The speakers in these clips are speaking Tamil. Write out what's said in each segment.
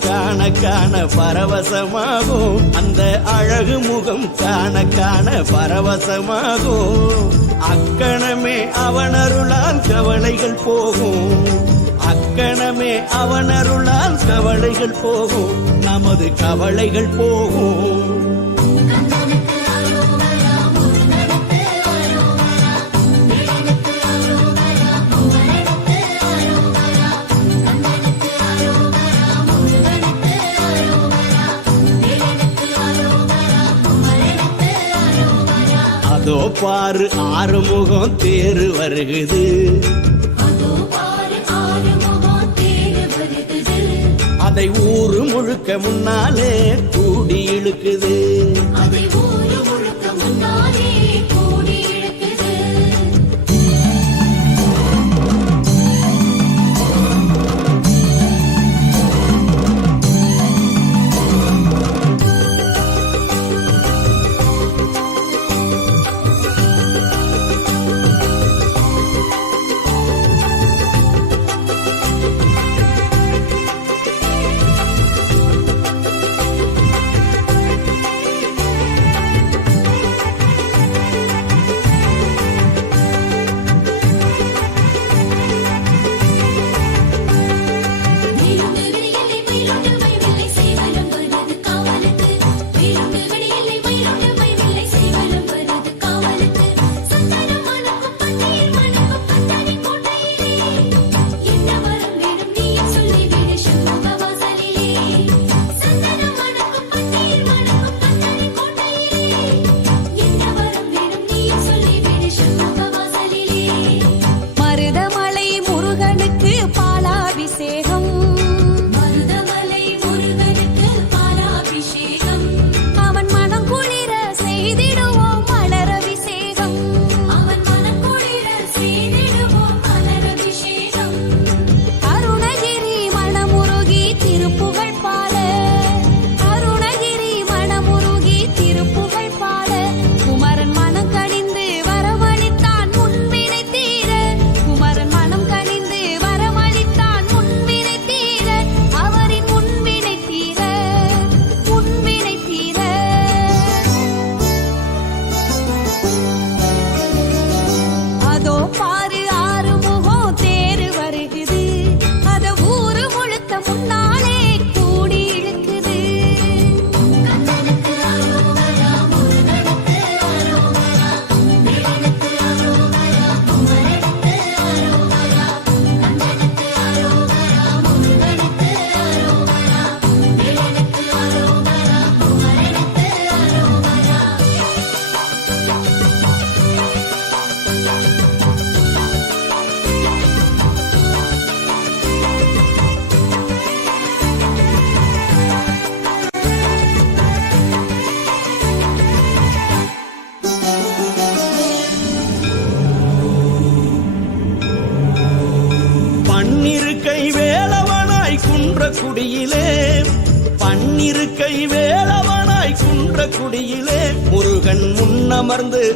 காண காண பரவசமாகும். அந்த அழகு முகம் காண காண பரவசமாகும். அக்கணமே அவனருளால் கவலைகள் போகும். அக்கணமே அவனருளால் கவலைகள் போகும். நமது கவலைகள் போகும். அதோ பாரு ஆறுமுகம் தேரு வருகுது. அதை ஊரு முழுக்க முன்னாலே கூடி இழுக்குது. அதை ஊரு முழுக்க முன்னாலே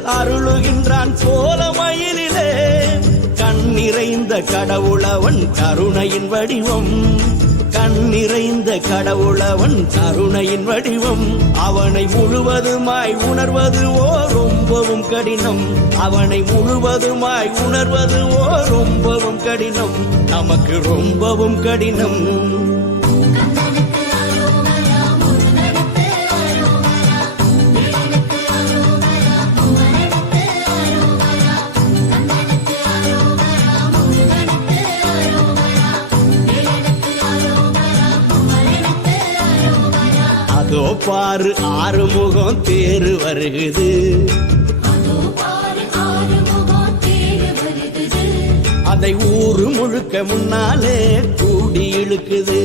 அருளுகின்றான் சோல மயிலே கண்ணிறைந்த கடவுளவன் கருணையின் வடிவம். கண்ணிறைந்த கடவுளவன் கருணையின் வடிவம். அவனை முழுவதுமாய் உணர்வது ஓ ரொம்பவும் கடினம். அவனை முழுவதுமாய் உணர்வது ஓ ரொம்பவும் கடினம். நமக்கு ரொம்பவும் கடினம். பாரு ஆறுமுகம் தேரு வருகுது. அதை ஊரு முழுக்க முன்னாலே கூடி இழுக்குது.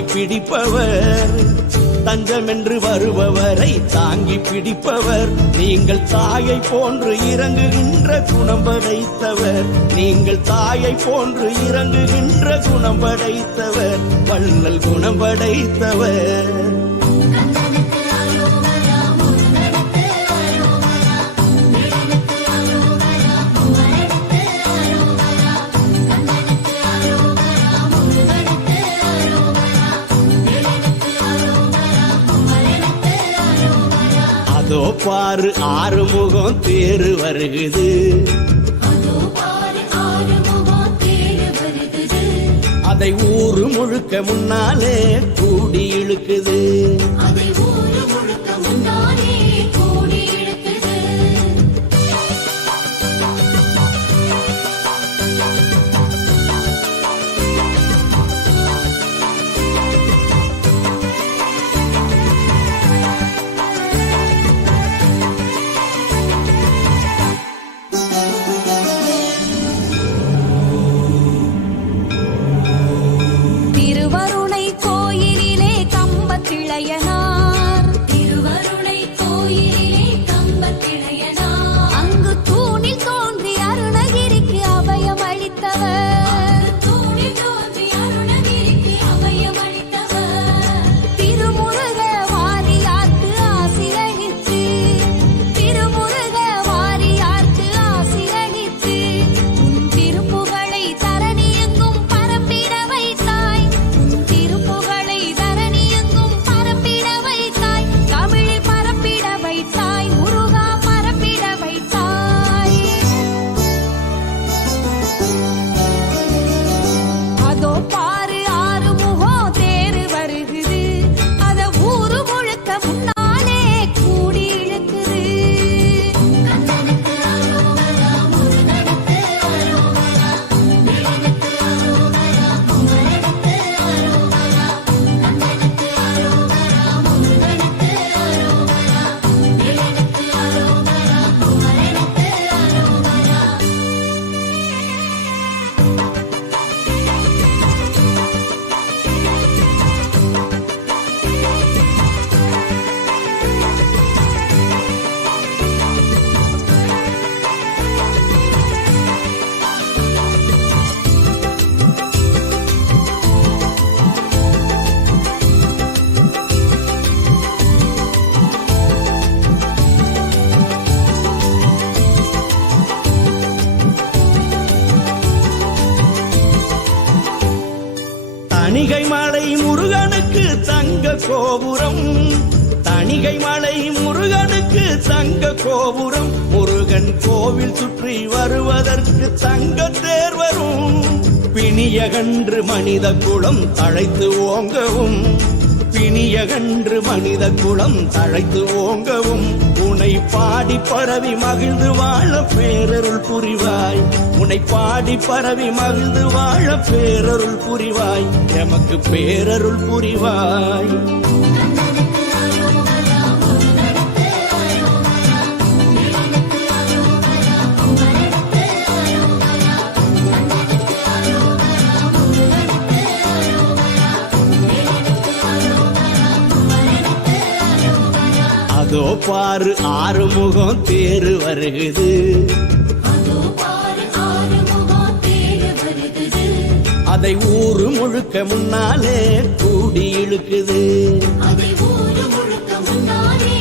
தாங்கி பிடிப்பவர். தஞ்சமென்று வருபவரை தாங்கி பிடிப்பவர். நீங்கள் தாயை போன்று இறங்குகின்ற குணம் படைத்தவர். நீங்கள் தாயை போன்று இறங்குகின்ற குணம் படைத்தவர். வள்ளல் குணம் படைத்தவர். பாரு ஆறுமுகம் தேரு வருகுது. அதை ஊரு முழுக்க முன்னாலே கூடி இழுக்குது. அதை ஊரு முழுக்க முன்னாலே சுற்றி வருவதற்கு தங்க தேர் வரும். பிணியகன்று மனித குலம் தழைத்து ஓங்கவும். பிணியகன்று மனித குலம் தழைத்து ஓங்கவும். உனை பாடி பரவி மகிழ்ந்து வாழ பேரருள் புரிவாய். உனை பாடி பரவி மகிழ்ந்து வாழ பேரருள் புரிவாய். எமக்கு பேரருள் புரிவாய். அதோ பாரு ஆறுமுகம் தேடு வருகுது. அதை ஊரு முழுக்க முன்னாலே கூடி இழுக்குது. அதை ஊரு முழுக்க முன்னாலே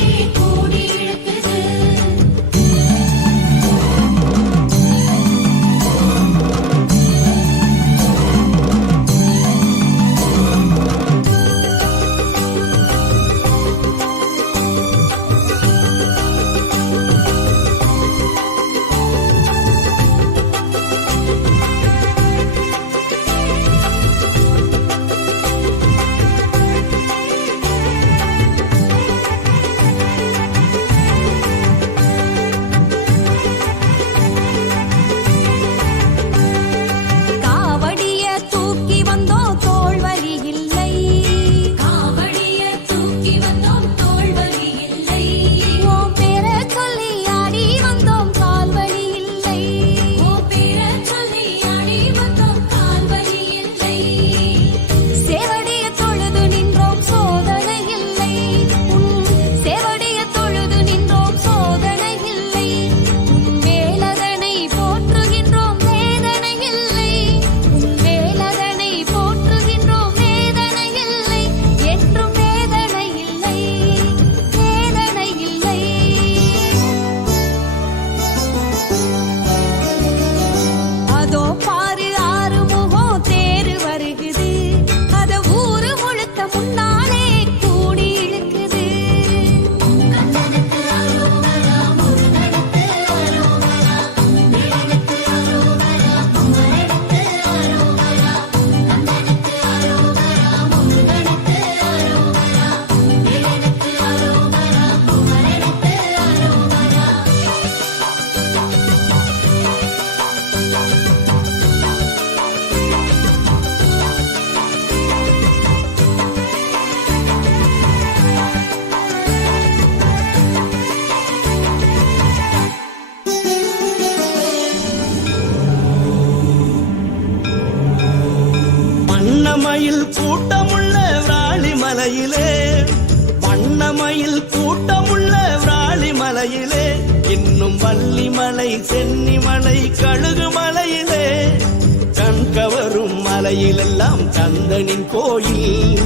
கந்தனின் கோயில்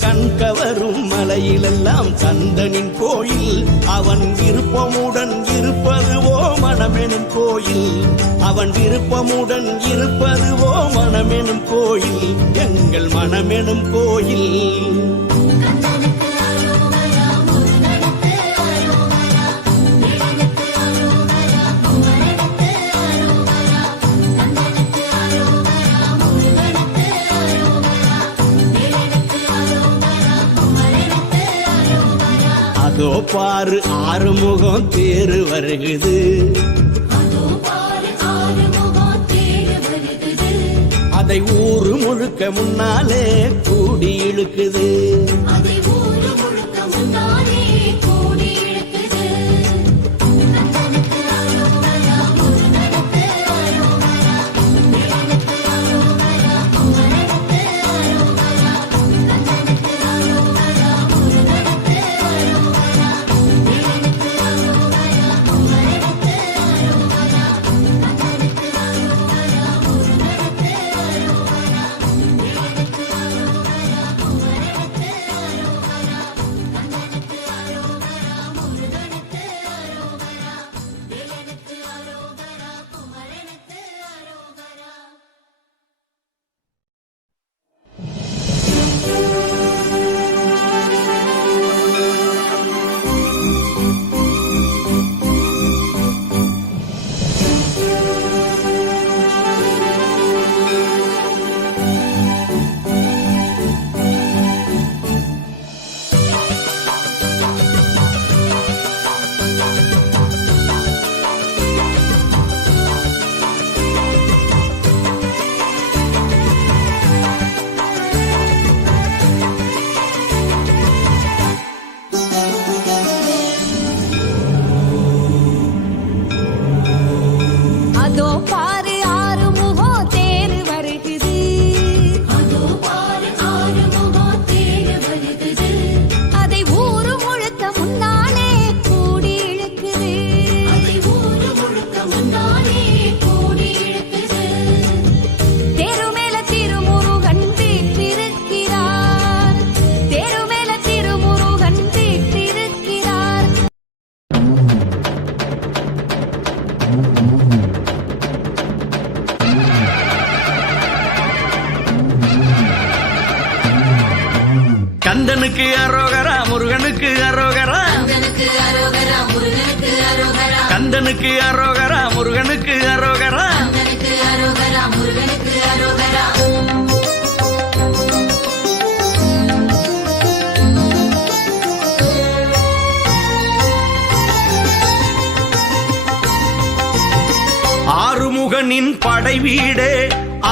கண்கவரும் மலையிலெல்லாம் கந்தனின் கோயில். அவன் விருப்பமுடன் இருப்பதுவோ மனமெனும் கோயில். அவன் விருப்பமுடன் இருப்பதுவோ மனமெனும் கோயில். எங்கள் மனமெனும் கோயில். அதோ பாரு ஆறுமுகம் தேரு வருகுது வருகுது. அதை ஊரு முழுக்க முன்னாலே கூடி இழுக்குது.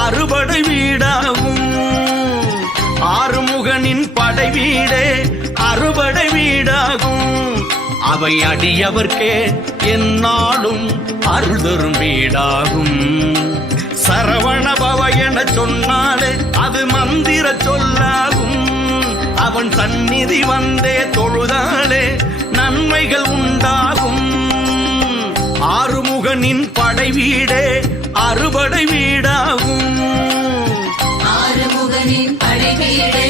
அறுபடை வீடாகும். ஆறுமுகனின் படை வீடே அறுபடை வீடாகும். அவை அடியவர்க்கே என்னாலும் அருள் தரும் வீடாகும். சரவண பவ என சொன்னாலே அது மந்திர சொல்லாகும். அவன் சந்நிதி வந்தே தொழுதாலே நன்மைகள் உண்டாகும். முருகனின் படை வீடே அறுபடை வீடாகும். ஆறுமுகனின் படை வீடே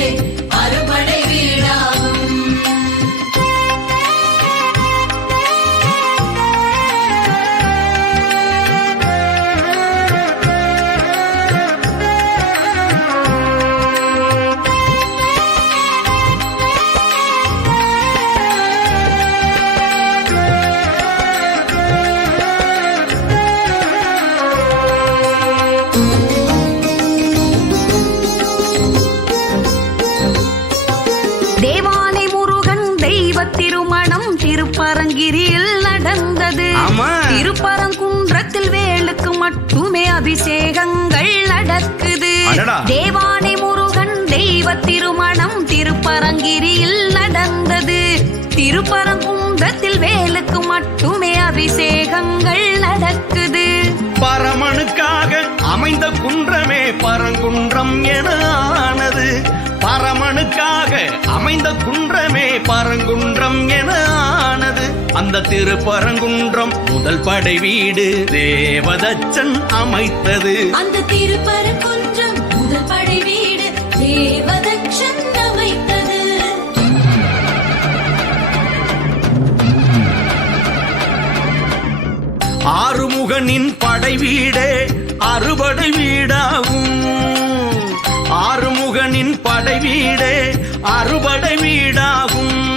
என ஆனது பரமனுக்காக அமைந்த குன்றமே பரங்குன்றம் என ஆனது. அந்த திருப்பரங்குன்றம் முதல் படை வீடு தேவதச்சன் அமைத்தது. அந்த திருப்பரங்குன்றம் முதல் படை வீடு தேவதக்ஷன் அமைத்தது. ஆறுமுகனின் படை வீடே அறுபடை வீடாகும். ஆறுமுகனின் படை வீடே அறுபடை வீடாகும்.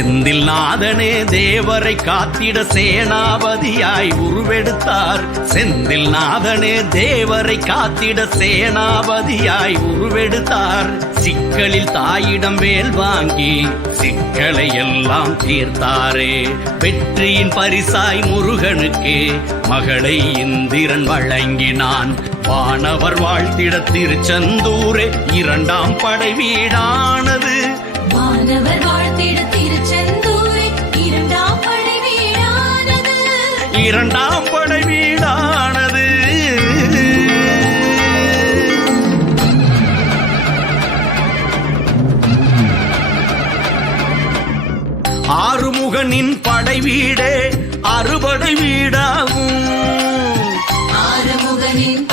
செந்தில் நாதனே தேவரை காத்திட சேனாபதியாய் உருவெடுத்தார். செந்தில் நாதனே தேவரை காத்திட சேனாபதியாய் உருவெடுத்தார். சிக்கலில் தாயிடம் வேல் வாங்கி சிக்கலை எல்லாம் தீர்த்தாரே. வெற்றியின் பரிசாய் முருகனுக்கே மகளை இந்திரன் வழங்கினான். வானவர் வாழ்த்திட திருச்செந்தூரே இரண்டாம் படை வீடானது. வானவர் வாழ்த்திட இரண்டாம் படை வீடானது. ஆறுமுகனின் படை வீடே அறுபடை வீடாகும். ஆறுமுகனின்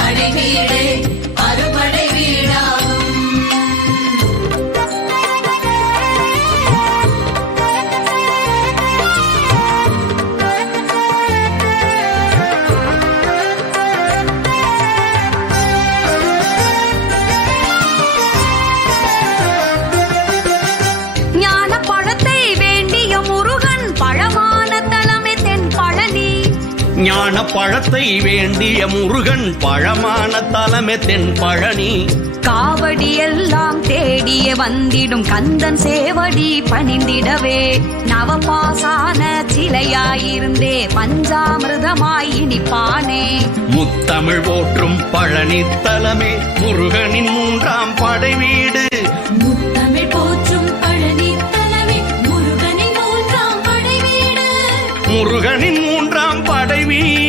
ஞான பழத்தை வேண்டிய முருகன் பழமான தலைமை தென் பழனி. காவடி எல்லாம் தேடிய வந்திடும் கந்தன் சேவடி பணிந்திடவே. நவபாசான சிலையாயிருந்தே பஞ்சாமிர்தமாய் இனிப்பானே. முத்தமிழ் போற்றும் பழனி தலைமை முருகனின் மூன்றாம் படை வீடு. முத்தமிழ் போற்றும் பழனி தலைமை முருகனின் மூன்றாம் படை வீடு. முருகனின் மூன்றாம்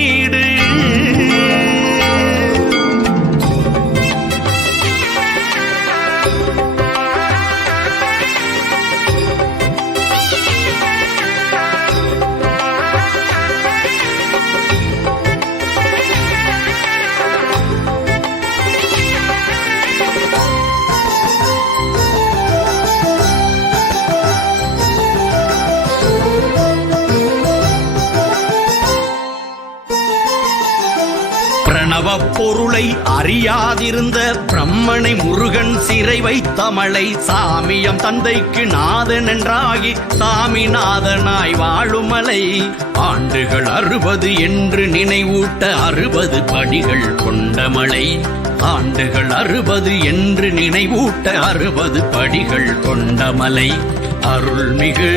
அறியாதிருந்த பிரம்மனை முருகன் சிறை வைத்தமளை சாமியம் தந்தைக்கு நாதன் என்றாகி சாமிநாதனாய் வாழுமலை. ஆண்டுகள் அறுபது என்று நினைவூட்ட அறுபது படிகள் கொண்ட மலை ஆண்டுகள் அறுபது என்று நினைவூட்ட அறுபது படிகள் கொண்ட மலை அருள்மிகு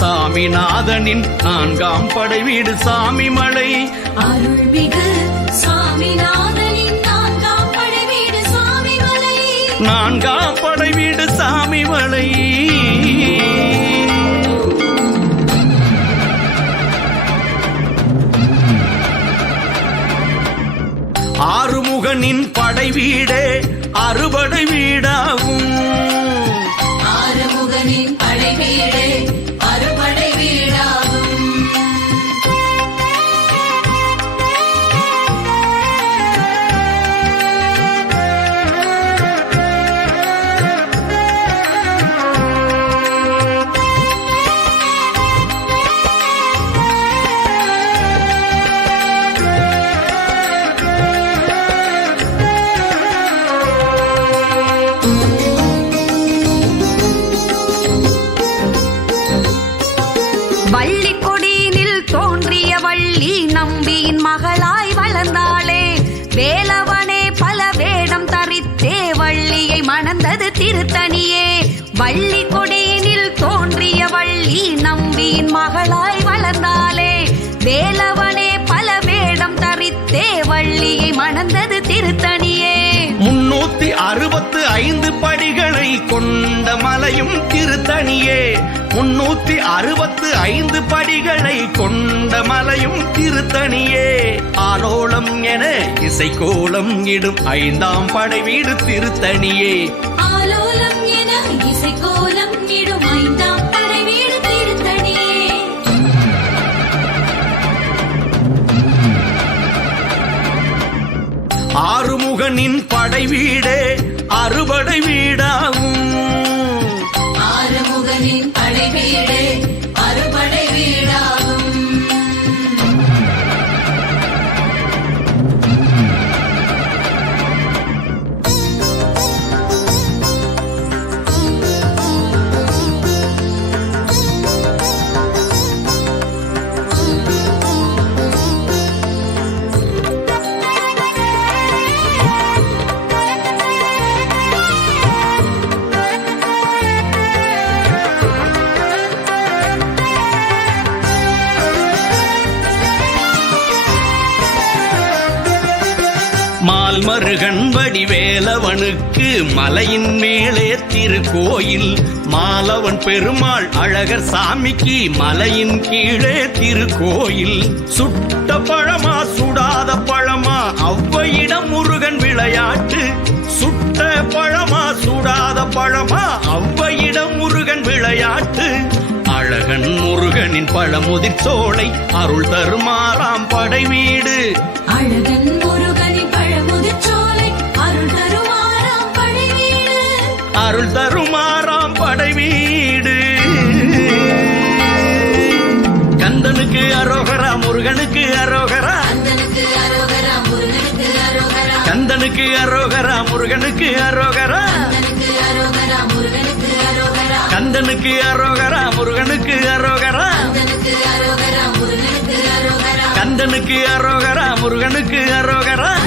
சாமிநாதனின் நான்காம் படை வீடு சாமிமலை. அருள்மிகு சாமிநாதனின் நான்கா படை வீடு சாமி மலை. ஆறுமுகனின் படை வீடே அறுபடை வீடாகும். வள்ளி கொடியினில் தோன்றிய வள்ளி நம்பியின் மகளாய் வளர்ந்தாளே வேலவனே பல வேடம் தரித்தே வள்ளியை மணந்தது திருத்தணியே. முன்னூத்தி அறுபத்து ஐந்து படிகளை கொண்ட மலையும் திருத்தணியே. முன்னூத்தி அறுபத்து ஐந்து படிகளை கொண்ட மலையும் திருத்தணியே. ஆலோலம் என இசைக்கோலம் இடும் ஐந்தாம் படை வீடு திருத்தணியே. ஆறுமுகனின் படை வீடே அறுபடை வீடாகும் வடிவேலவனுக்கு மலையின் மேலே திருக்கோயில். மாலவன் பெருமாள் அழகர் சாமிக்கு மலையின் கீழே திருக்கோயில். சுட்ட பழமா சுடாத பழமா அவ்வையிடம் முருகன் விளையாட்டு. சுட்ட பழமா சுடாத பழமா அவ்வையிடம் முருகன் விளையாட்டு. அழகன் முருகனின் பழமுதிர் சோலை அருள் தருமாறாம் படை வீடு அருள் தருமாறாம் படை வீடு. கந்தனுக்கு அரோகரா முருகனுக்கு அரோகரா. கந்தனுக்கு அரோகரா முருகனுக்கு அரோகரா. கந்தனுக்கு அரோகரா முருகனுக்கு அரோகரா. கந்தனுக்கு அரோகரா முருகனுக்கு அரோகரா.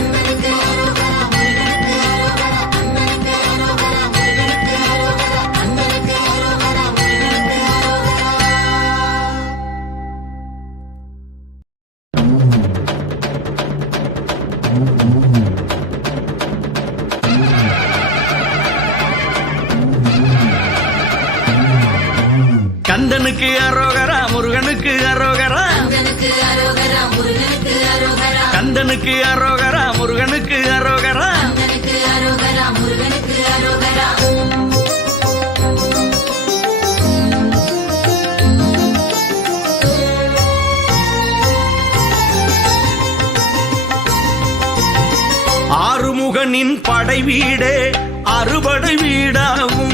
முருகனுக்கு அரோகரா முருகனுக்கு அரோகரா. கந்தனுக்கு அரோகரா முருகனுக்கு அரோகரா. ஆறுமுகனின் படை வீடே அறுபடை வீடாகும்.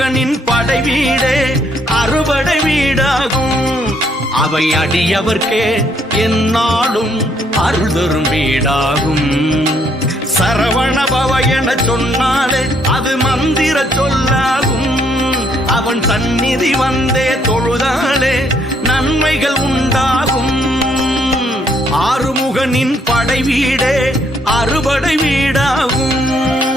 முருகனின் படை வீடே அறுபடை வீடாகும். அவை அடியவர்க்கே என்னாலும் அருள் தரும் வீடாகும். சரவணபவ என சொன்னாலே அது மந்திர சொல்லாகும். அவன் சந்நிதி வந்தே தொழுதாலே நன்மைகள் உண்டாகும். ஆறுமுகனின் படை வீடே அறுபடை வீடாகும்.